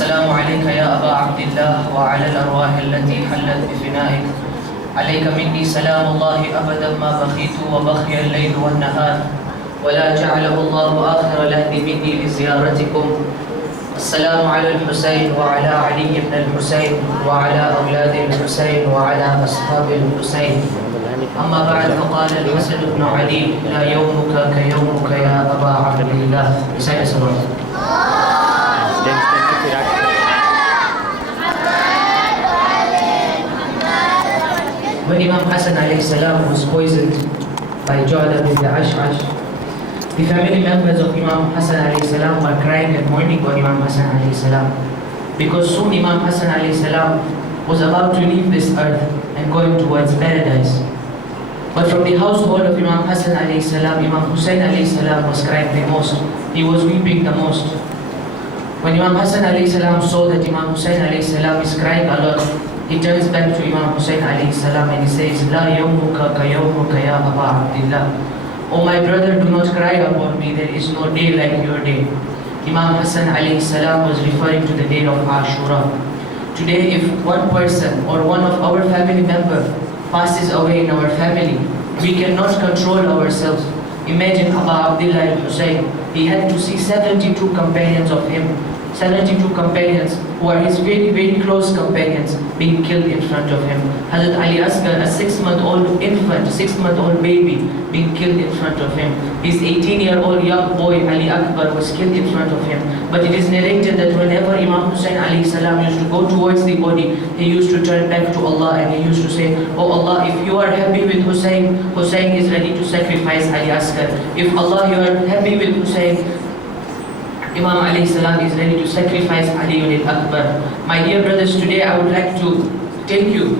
السلام عليك يا أبا عبد الله وعلى الأرواح التي حلت بفنائك. عليك مني سلام الله أبدا ما بقيت وبقي الليل والنهار، ولا جعله الله آخر العهد مني لزيارتكم. السلام على الحسين وعلى علي بن الحسين وعلى أولاد الحسين وعلى أصحاب الحسين. أما بعد، فقال الحسن بن علي: لا يومك كيومك يا أبا عبد الله. When Imam Hassan alayhi salam was poisoned by Dhalla bin the Ash'ash, the family members of Imam Hassan alayhi salam were crying and mourning for Imam Hassan alayhi salam, because soon Imam Hassan alayhi salam was about to leave this earth and going towards paradise. But from the household of Imam Hassan alayhi salam, Imam Hussein alayhi salam was crying the most. He was weeping the most. When Imam Hassan alayhi salam saw that Imam Hussein alayhi salam is crying a lot, he turns back to Imam Hussein alayhi salam and he says, La yawmuka ka yawmuka ya Aba Abdillah. Oh my brother, do not cry upon me, there is no day like your day. Imam Hassan alayhi salam was referring to the day of Ashura. Today, if one person or one of our family member passes away in our family, we cannot control ourselves. Imagine Aba Abdillah al-Hussein. He had to see 72 companions of him, 72 companions who are his very, very close companions, being killed in front of him. Aliasgher, a 6-month-old infant, 6-month-old baby, being killed in front of him. His 18-year-old young boy, Aliasgher, was killed in front of him. But it is narrated that whenever Imam Hussein alayhi salam used to go towards the body, he used to turn back to Allah and he used to say, Oh Allah, if you are happy with Hussein, Hussein is ready to sacrifice Aliasgher. If Allah, you are happy with Hussein, Imam alayhi salam is ready to sacrifice Ali al-Akbar. My dear brothers, today I would like to take you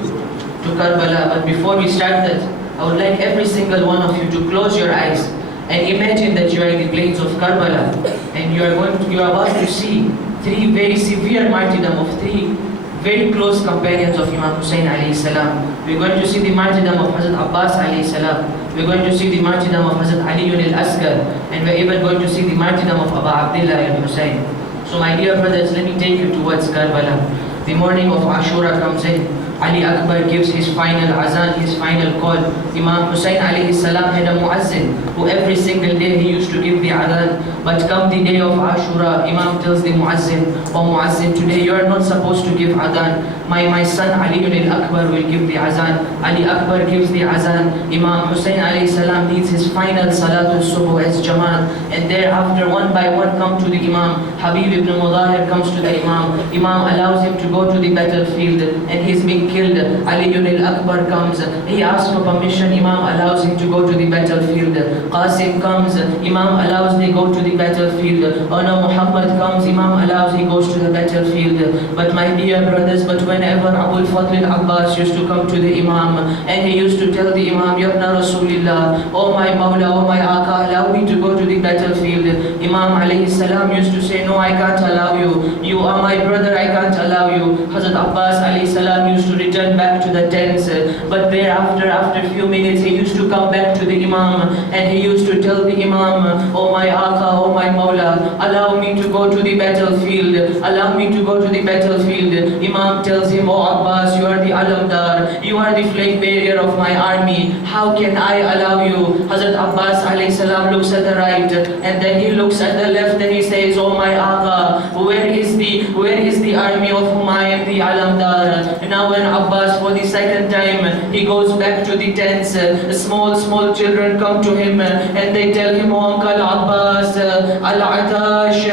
to Karbala, but before we start that, I would like every single one of you to close your eyes and imagine that you are in the plains of Karbala and you are about to see 3 very severe martyrdom of 3 very close companions of Imam Hussein alayhi salam. We're going to see the martyrdom of Hz.Abbas alayhi salam. We're going to see the martyrdom of Hazrat Ali al-Asgher, and we're even going to see the martyrdom of Aba Abdillah al-Hussein. So my dear brothers, let me take you towards Karbala. The morning of Ashura comes in. Ali Akbar gives his final azan, his final call. Imam Hussein alayhi salam had a muazzin who every single day he used to give the adhan. But come the day of Ashura, Imam tells the muazzin, Oh muazzin, today you are not supposed to give adhan. My son Ali al-Akbar will give the azan. Ali Akbar gives the azan. Imam Hussein alayhi salam leads his final salatul subuh as Jamaat. And thereafter, one by one come to the Imam. Habib ibn Mazaher comes to the Imam. Imam allows him to go to the battlefield and he's being killed. Ali al-Akbar comes. He asks for permission. Imam allows him to go to the battlefield. Qasim comes. Imam allows they go to the battlefield. Ona Muhammad comes. Imam allows he goes to the battlefield. But my dear brothers, whenever Abul Fadl al-Abbas used to come to the Imam and he used to tell the Imam, Yabna Rasulillah, oh my Mawla, oh my Aka, allow me to go to the battlefield. Imam alayhi salam used to say, no, I can't allow you. You are my brother, I can't allow you. Hz.Abbas alayhi salam used to return back to the tents. But thereafter, after a few minutes, he used to come back to the Imam and he used to tell the Imam, oh my Aka, oh my Mawla, allow me to go to the battlefield. Allow me to go to the battlefield. Imam tells him, oh Abbas, you are the Alamdar, you are the flag bearer of my army. How can I allow you? Hz.Abbas alayhi salam looks at the right and then he looks at the left and he says, oh my Aga, where is the army of Humayun the Alamdar? Now when Abbas for the second time, he goes back to the tents, small children come to him and they tell him, oh Uncle Abbas, Al-Atash,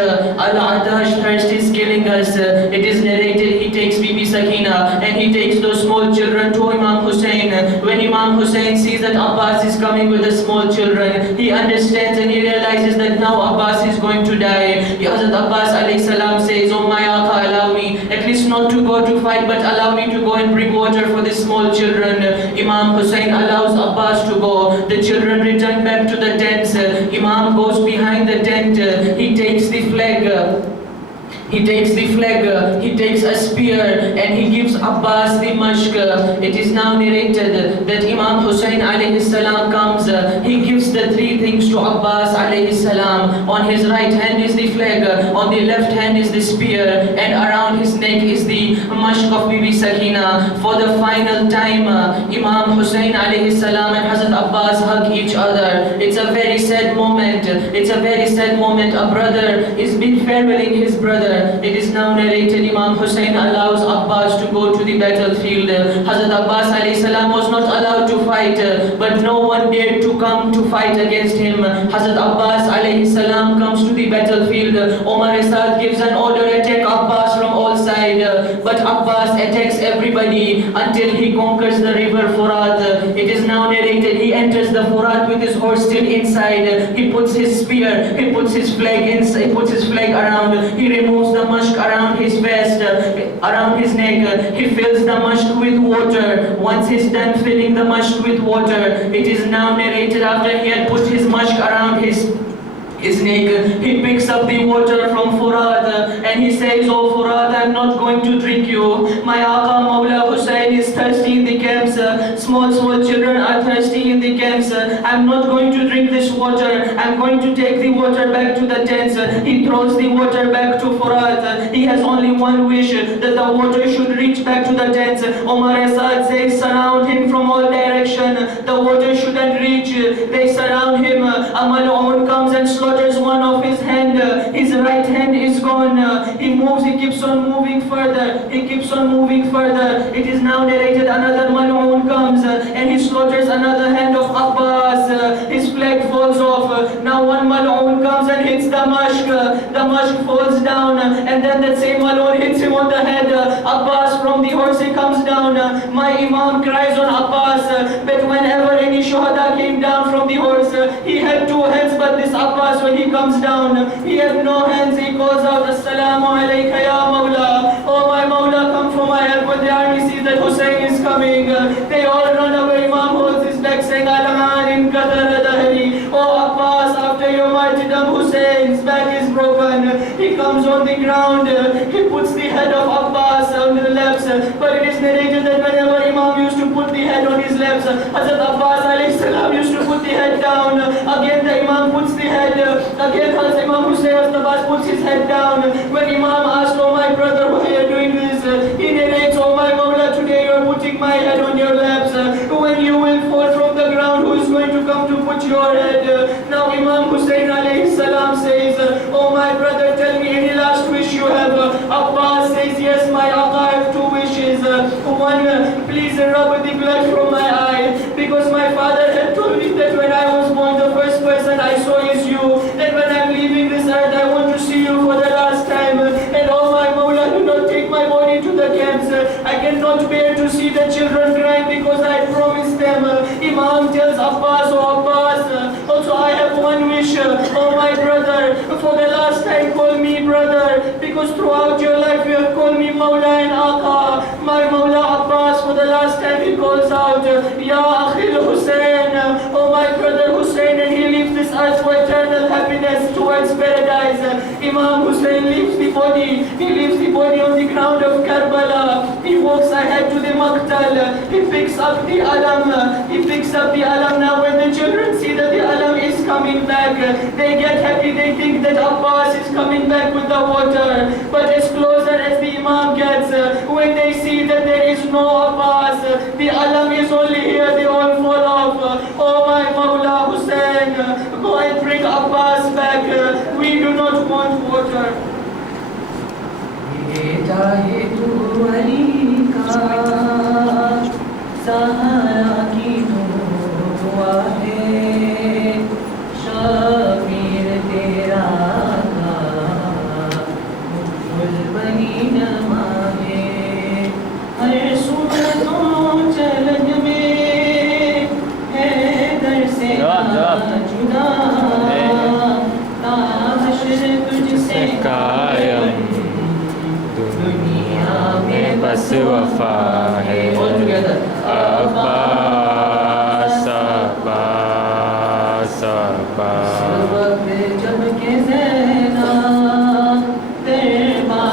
thirst is killing us. It is narrated he takes Bibi Sakina and he takes those small children to Imam Hussein. When Imam Hussein sees that Abbas is coming with the small children, he understands and he realizes that now Abbas is going to die. Hz.Abbas alayhi salam says, oh my Aka, allow me at least not to go to fight, but allow me to go and bring water for the small children. Imam Hussein allows Abbas to go. The children return back to the tents. Imam goes behind the tent. He takes the flag. He takes the flag, he takes a spear, and he gives Abbas the mashk. It is now narrated that Imam Hussein alayhi salam comes, he gives the three things to Abbas alayhi salam. On his right hand is the flag, on the left hand is the spear, and around his neck is the mashk of Bibi Sakina. For the final time, Imam Hussein alayhi salam and Hz.Abbas hug each other. It's a very sad moment. It's a very sad moment. A brother is been farewelling his brother. It is now narrated Imam Hussein allows Abbas to go to the battlefield. Hz.Abbas alayhi salam was not allowed to fight, but no one dared to come to fight against him. Hz.Abbas alayhi salam comes to the battlefield. Asst gives an order, attack Abbas from all sides. But Abbas attacks everybody until he conquers the river Furat. It is now narrated he enters the Furat with his horse still inside. He puts his spear, he puts his flag inside, he puts his flag around. He removes the mashk around his vest, around his neck. He fills the mashk with water. Once he's done filling the mashk with water, it is now narrated after he had put his mashk around his neck, he picks up the water from Furat and he says, "Oh Furat, I'm not going to drink you. My Aqa Mawla Hussein is thirsty in the camps. Small children are thirsty in the camps. I'm not going to drink this water. I'm going to take the water back to the tents." He throws the water back to Furat. He has only one wish, that the water should reach back to the tents. Asst says, "Surround him from all directions. The water shouldn't reach." They surround him. Mal'un comes and slaughters one of his hand. His right hand is gone. He moves, he keeps on moving further. He keeps on moving further. It is now narrated another Mal'un comes and he slaughters another hand of Abbas. His flag falls off. Now one Mal'un comes and hits the mashk. The mashk falls down and then that same Mal'un hits him on the head. Abbas from the horse he comes down. My Imam cries on Abbas, but whenever any shuhada came down from the horse, he had two hands, but this Abbas, when he comes down, he has no hands. He calls out, "Assalamu alayka ya Mawla." "Oh my Mawla, come for my help." When the army sees that Hussein is coming, they all run away. Imam holds his back saying, "Al-Anin qadara dahri." "Oh Abbas, after your martyrdom, Hussein's back is broken." He comes on the ground, he puts the head of Abbas on the laps, but it is narrated that whenever Imam used to put the head on his laps, Hz.Abbas alayhi salam used to put the head down. Again the Imam puts the head, again Hazrat Imam Hussein Abbas puts his head down. When Imam asked, "Oh my brother, why are you doing this?" He narrates, "Oh my Mawla, today you are putting my head on your laps. When you will fall from the ground, who is going to come to put your head?" Now Imam Hussein alayhi salam says, "Oh my brother, tell me any last wish you have." Abbas says, "Yes, my Aqa, I have two wishes. One, please rub the blood from my eye, because my father had told me that when I was born, the first person I saw is you. And when I'm leaving this earth, I want to see you for the last time. And oh my Mawla, do not take my body to the camps. I cannot bear to see the children crying because I promised them." Imam tells Abbas, "Oh Abbas, also I have one wish. Oh my brother, for the last time call me brother, because throughout your life you have called me Mawla and Aqa." My Mawla Abbas, for the last time he calls out, "Ya Akhil Hussein, oh my brother Hussein," and he leaves this earth for eternal happiness towards paradise. Imam Hussein leaves the body. He leaves the body on the ground of Karbala. He walks ahead to the Maqtal. He picks up the alam. He picks up the alam. Now when the children see that the alam is coming back, they get happy. They think that Abbas is coming back with the water. But as closer as the Imam gets, when they see that there is no Abbas, the alam is only here, they all fall off. "Oh my Mawla Hussein, go and bring Abbas back. We do not want water." चाहे तू अली का सहारा की दुआ है, शाबीर तेरा मुकुल बनी नमा है। हर सुनतों चलन में है दर से जुदा, ताहशर तुझसे कायम, दुनिया में बस वफा है। अब्बास अब्बास अब्बास जब के ज़ैना दरबार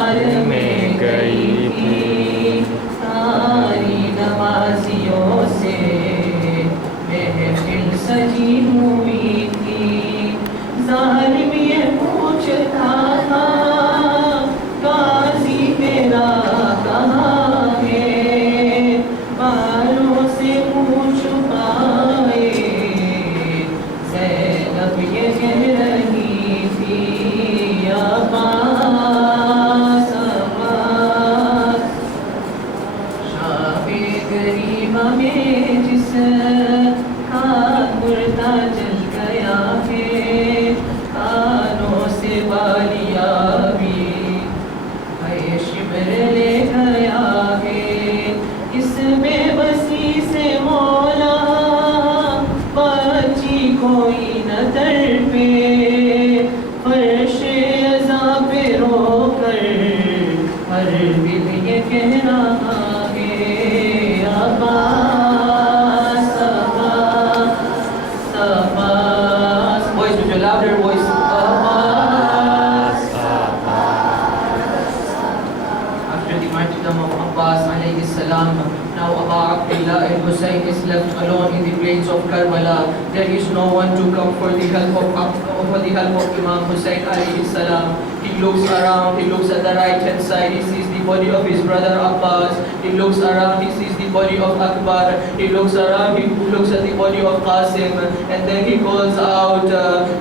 martyrdom of Abbas alayhi salam. Now Abu Abdullah and Hussein is left alone in the plains of Karbala. There is no one to come for the help of Imam Hussein alayhi salam. He looks around, he looks at the right hand side, he sees the body of his brother Abbas. He looks around, he sees the body of Akbar. He looks around, he looks at the body of Qasim, and then he calls out,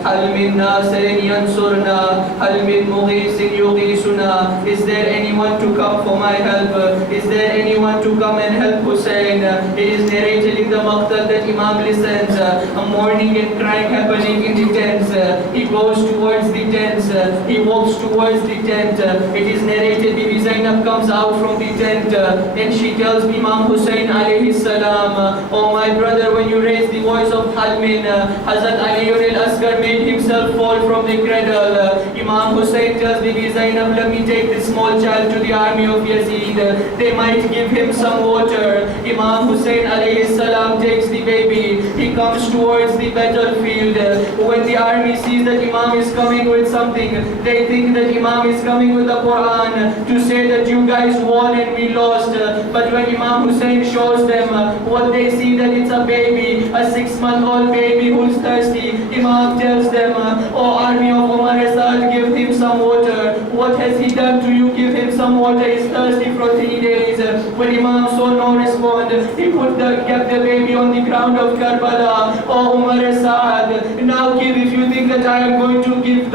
Hal min nasirin yansurna, Hal min mughisin yughisuna. Is there anyone to come for my help? Is there anyone to come and help Hussein? It is narrated in the Maqtal that Imam listens, a mourning and crying happening in the tents. He goes towards the tents, he walks towards the tent. It is narrated Bibi Zainab comes out from the tent and she tells Imam Hussein alayhi salam, oh my brother, when you raise the voice of Halmin, Hazrat Aliasgher made himself fall from the cradle. Imam Hussein tells Bibi Zainab, let me take this small child to the army of Yazid. They might give him some water. Imam Hussein alayhi salam takes the baby. He comes towards the battlefield. When the army sees that Imam is coming with something, they think that Imam is coming with the Quran to say that you guys won and we lost. But when Imam Hussein shows them what they see, that it's a baby, a 6-month-old baby who's thirsty, Imam tells them, oh army of Umar Asad, give him some water. What has he done to you? Give him some water. He's thirsty for 3 days. When Imam saw no response, he kept the baby on the ground of Karbala. Oh Umar Asad, now give, if you think that I am going to drink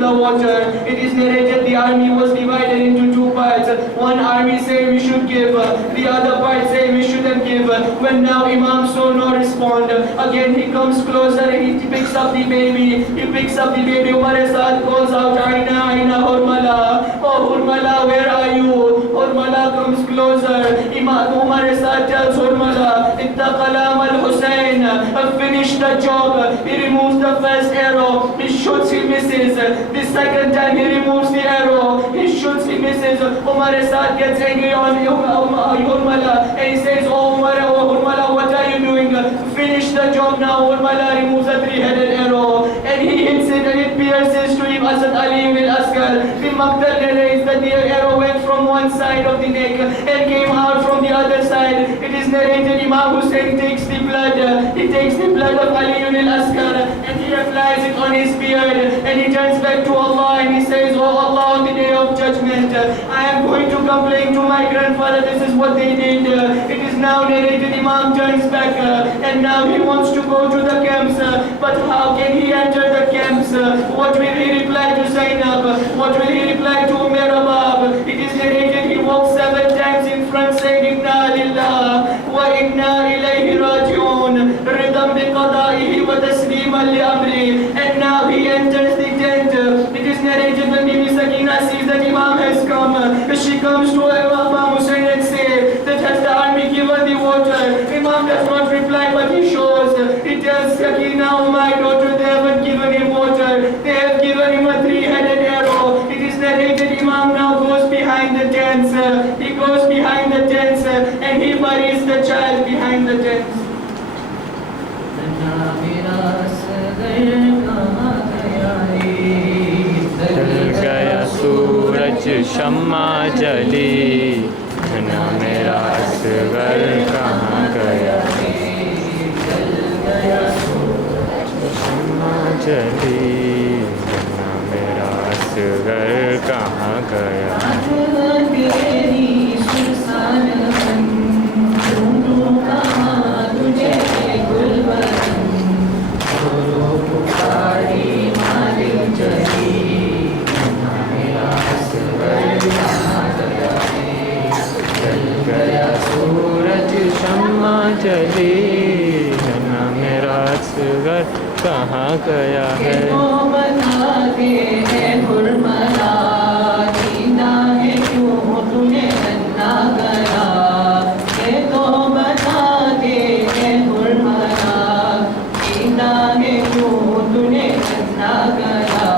the water. It is narrated the army was divided into 2 parts. One army say we should give, the other part say we shouldn't give. When now Imam saw no respond, again he comes closer and he picks up the baby. Umar Asad calls out, Aina, Aina, Hurmala. Oh Hurmala, where are you? Hurmala comes closer. Umar Asad tells Hurmala, Itta kalam al-Hussein, finish the job. He removes the first arrow, he shoots, he misses. The second time he removes the arrow, he shoots, he misses. Umar Asad gets angry on Hurmala and he says, oh Hurmala, what are you doing? Finish the job now. Hurmala removes a 3-headed arrow and he hits it and it pierces to him. Asst Aliasgher. The Maqtal narrates that the arrow went from one side of the neck and came out from the other side. It is narrated Imam Hussein takes the blood, of Aliasgher and he applies it on his beard and he turns back to Allah and he says, oh Allah, on the day of judgment, I am going to complain to my grandfather, this is what they did. It is now narrated Imam turns back and now he wants to go to the camps, but how can he enter the camps? What will he reply to Zainab? What will he reply to Martyrdom? It is narrated he walks 7 times in front saying, Inna lillah wa inna ilayhi raji'un, ridam bi qada'ihi wa tasliman li amri. And now he enters the tent. It is narrated when Bibi Sakina sees that Imam has come, she comes to Imam Hussein and says that has the army given the water? Imam does not reply, but he shows. He tells Sakina, oh my daughter, they haven't given him water, they have given him a 3-headed arrow. It is narrated Imam now goes behind the tents. He goes behind the tents and he buries the child behind the tents. गया सूरज शम्मा जली, ना मेरा असगर कहाँ गया? शम्मा जली, ना मेरा असगर कहाँ गया? चली, ना मेरा असगर कहाँ गया है? तो बता दे हुर्मला, जीना है क्यों तूने अन्ना गया? ये तो बता दे हुर्मला, जीना है क्यों तूने अन्ना गया?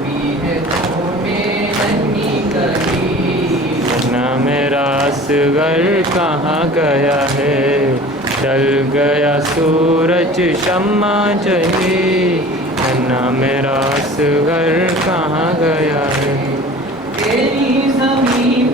भी है तो मेरी गली, ना मेरा असगर कहाँ गया है? ढल गया सूरज शम्मा जली, ना मेरा असगर कहाँ गया है? तेरी ज़मीं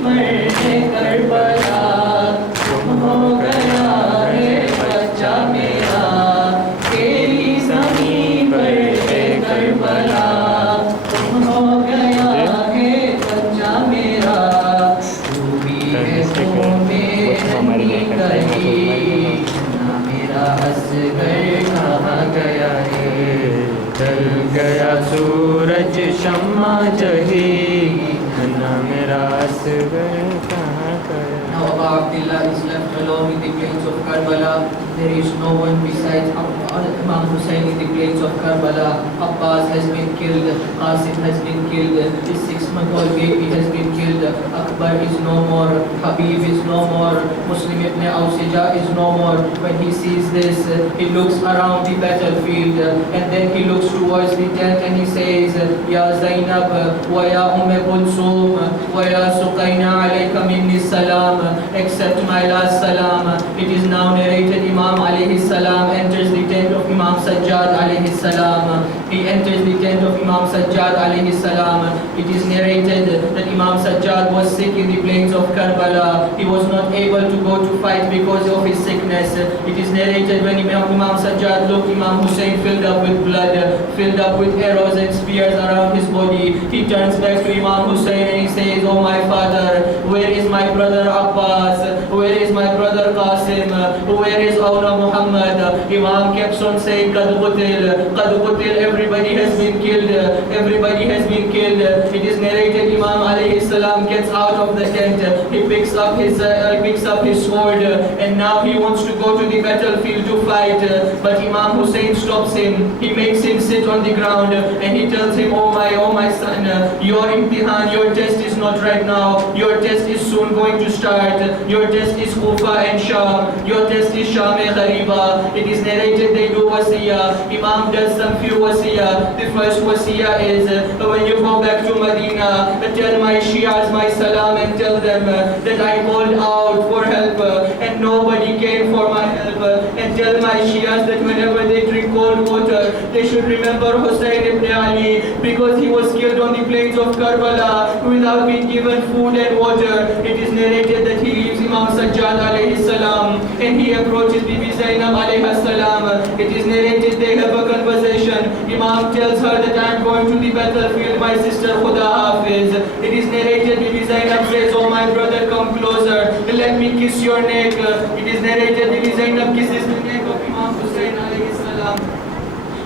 असगर कहाँ गया. Now Abu Abdullah is left alone in the plains of Karbala. There is no one besides Imam Hussein in the plains of Karbala. Abbas has been killed, Qasim has been killed, his 6-month-old baby has been killed, Akbar is no more, Habib is no more, Muslim ibn Awsija is no more. When he sees this, he looks around the battlefield and then he looks towards the tent and he says, Ya Zainab, wa ya Kulsum, wa ya Suqayna alayka minni salam, accept my last salam. It is now narrated Imam alayhi salam enters the tent of Imam Sajid alayhi salam. He enters the tent of Imam Sajid alayhi salam. It is narrated that Imam Sajid was sick in the plains of Karbala. He was not able to go to fight because of his sickness. It is narrated when Imam Sajid looked, Imam Hussein filled up with blood, filled up with arrows and spears around his body. He turns back to Imam Hussein and he says, Oh my father, where is my brother Abbas? Where is my brother Qasim? Where is Awna Muhammad? Imam kept on saying, Qad qutil, everybody has been killed, everybody has been killed. It is narrated Imam alayhi salam gets out of the tent, he picks up his sword and now he wants to go to the battlefield to fight, but Imam Hussein stops him. He makes him sit on the ground and he tells him, oh my son, your imtihan, your test is not right now, your test is soon going to start, your test is Kufa and Sham, your test is Sham e Ghariba. It is narrated they do wasiyah. Imam does some few wasiyah. The first wasiyah is, when you go back to Medina, tell my Shias my salam and tell them that I called out for help and nobody came for my help, and tell my Shias that whenever they drink cold water, they should remember Hussein ibn Ali, because he was killed on the plains of Karbala without being given food and water. It is narrated that he leaves Imam Sajid alayhi salam and he approaches Bibi Zainab alayhi salam. It is narrated they have a conversation. Imam tells her that I am going to the battlefield, my sister Khuda Hafiz. It is narrated Bibi Zainab says, oh my brother, come closer, let me kiss your neck. It is narrated Bibi Zainab kisses the neck of Imam Hussein alayhi salam.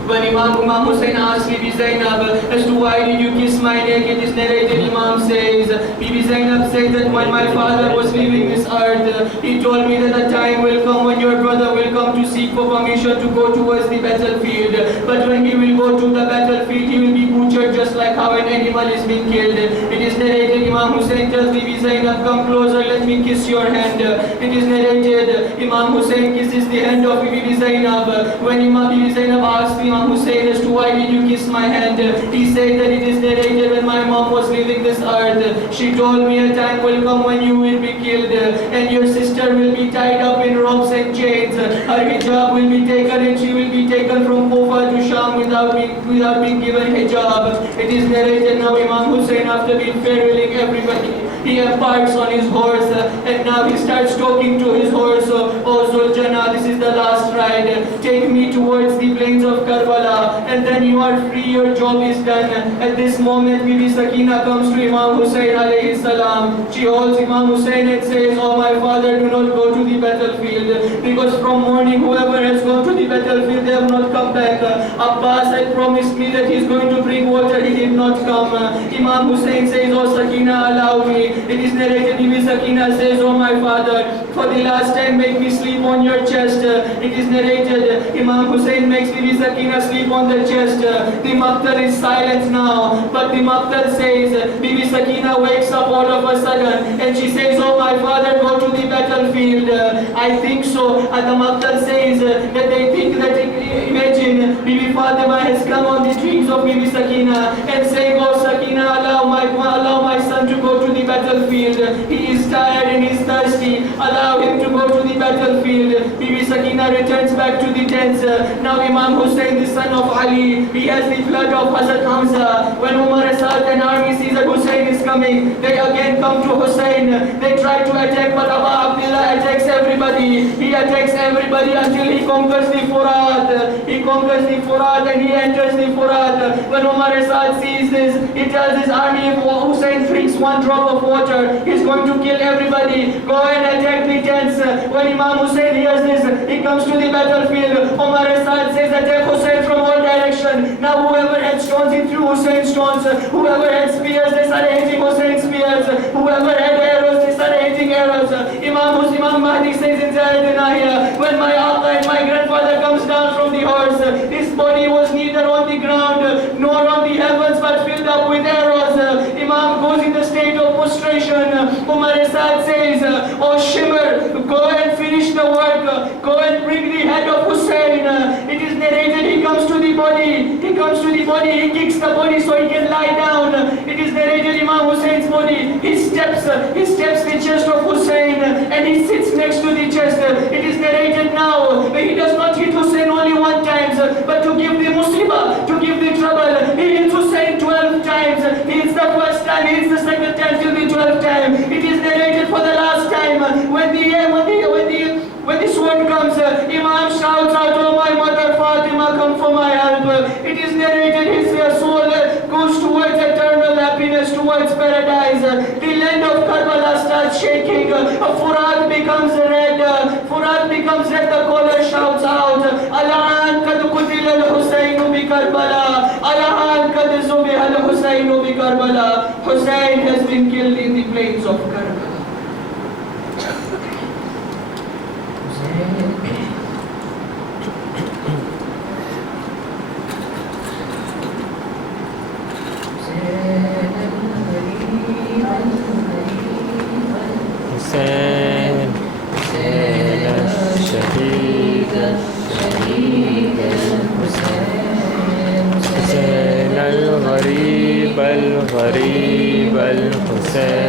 When Imam Hussein asked Bibi Zainab as to why did you kiss my neck, it is narrated Imam says, Bibi Zainab says that when my father was leaving this earth, he told me that a time will come when your brother will come to seek for permission to go towards the battlefield. But when he will go to the battlefield, he will be butchered just like how an animal is being killed. It is narrated Imam Hussein tells Bibi Zainab, come closer, let me kiss your hand. It is narrated Imam Hussein kisses the hand of Bibi Zainab. When Bibi Zainab asked Imam Hussein as to why did you kiss my hand, he said that it is narrated when my mom was leaving this earth, she told me a time will come when you will be killed and your sister will be tied up in ropes and chains. Her hijab will be taken and she will be taken from Kufa to Sham without being given hijab. It is narrated now Imam Hussein, after being farewelling everybody, he embarks on his horse and now he starts talking to his horse. Oh Zuljana, this is the last ride. Take me towards the plains of Karbala and then you are free, your job is done. At this moment Bibi Sakina comes to Imam Hussein alayhi salam. She holds Imam Hussein and says, oh my father, do not go to the battlefield, because from morning whoever has gone to the battlefield, they have not come back. Abbas had promised me that he is going to bring water, he did not come. Imam Hussein says, oh Sakina, allow me. It is narrated Bibi Sakina says, oh my father, for the last time make me sleep on your chest. It is narrated Imam Hussein makes Bibi Sakina sleep on the chest. The Maqtal is silent now, but the Maqtal says, Bibi Sakina wakes up all of a sudden and she says, oh my father, go to the battlefield. I think so. And the Maqtal says that they think that, imagine Bibi Fatima has come on the dreams of Bibi Sakina and saying, oh Sakina, allow my son to go to the battlefield. He is tired and he is thirsty. Allow him to go to the battlefield. Bibi Sakina returns back to the tents. Now Imam Hussein, the son of Ali, he has the blood of Hazrat Hamza. When Umar Asad and army sees that Hussein is coming, they again come to Hussein. They try to attack, but Abu Abdullah attacks everybody. He attacks everybody until he conquers the Furat. He conquers the Furat and he enters the Furat. When Umar Asad sees this, he tells his army, if Hussein drinks one drop of water, he's going to kill everybody. Go and attack the tents. When Imam Hussein hears this, he comes to the battlefield. Umar Asad says, attack Hussein from all directions. Now whoever had stones, he threw Hussein stones. Whoever had spears, they started hitting Hussein spears. Whoever had occasion, Umar Asad says, "Oh Shimr, go and finish the work, go and bring the head of Hussein." It is narrated, he comes to the body, he kicks the body so he can lie down. It is narrated Imam Hussein's body, he steps the chest of Hussein and he sits next to the chest. It is narrated now, he does not hit Hussein only one time, but to give the musibah, to give the trouble, he hits Hussein 12 times. He hits the first time, he hits the second time, till the 12th time. It is narrated for the last time, when the sword comes, Imam shouts out, "Oh my mother Fatima, come for my help." It is narrated his soul goes towards eternal happiness, towards paradise. The land of Karbala starts shaking. Furat becomes red. The caller shouts out, "Al-an kad qutila al-Husayn bi Karbala. Al-an kad zubiha al-Husayn bi Karbala." Hussein has been killed in the plains of Karbala. Hussein, Shahid, Hussein al-Gharib, al-Hussein.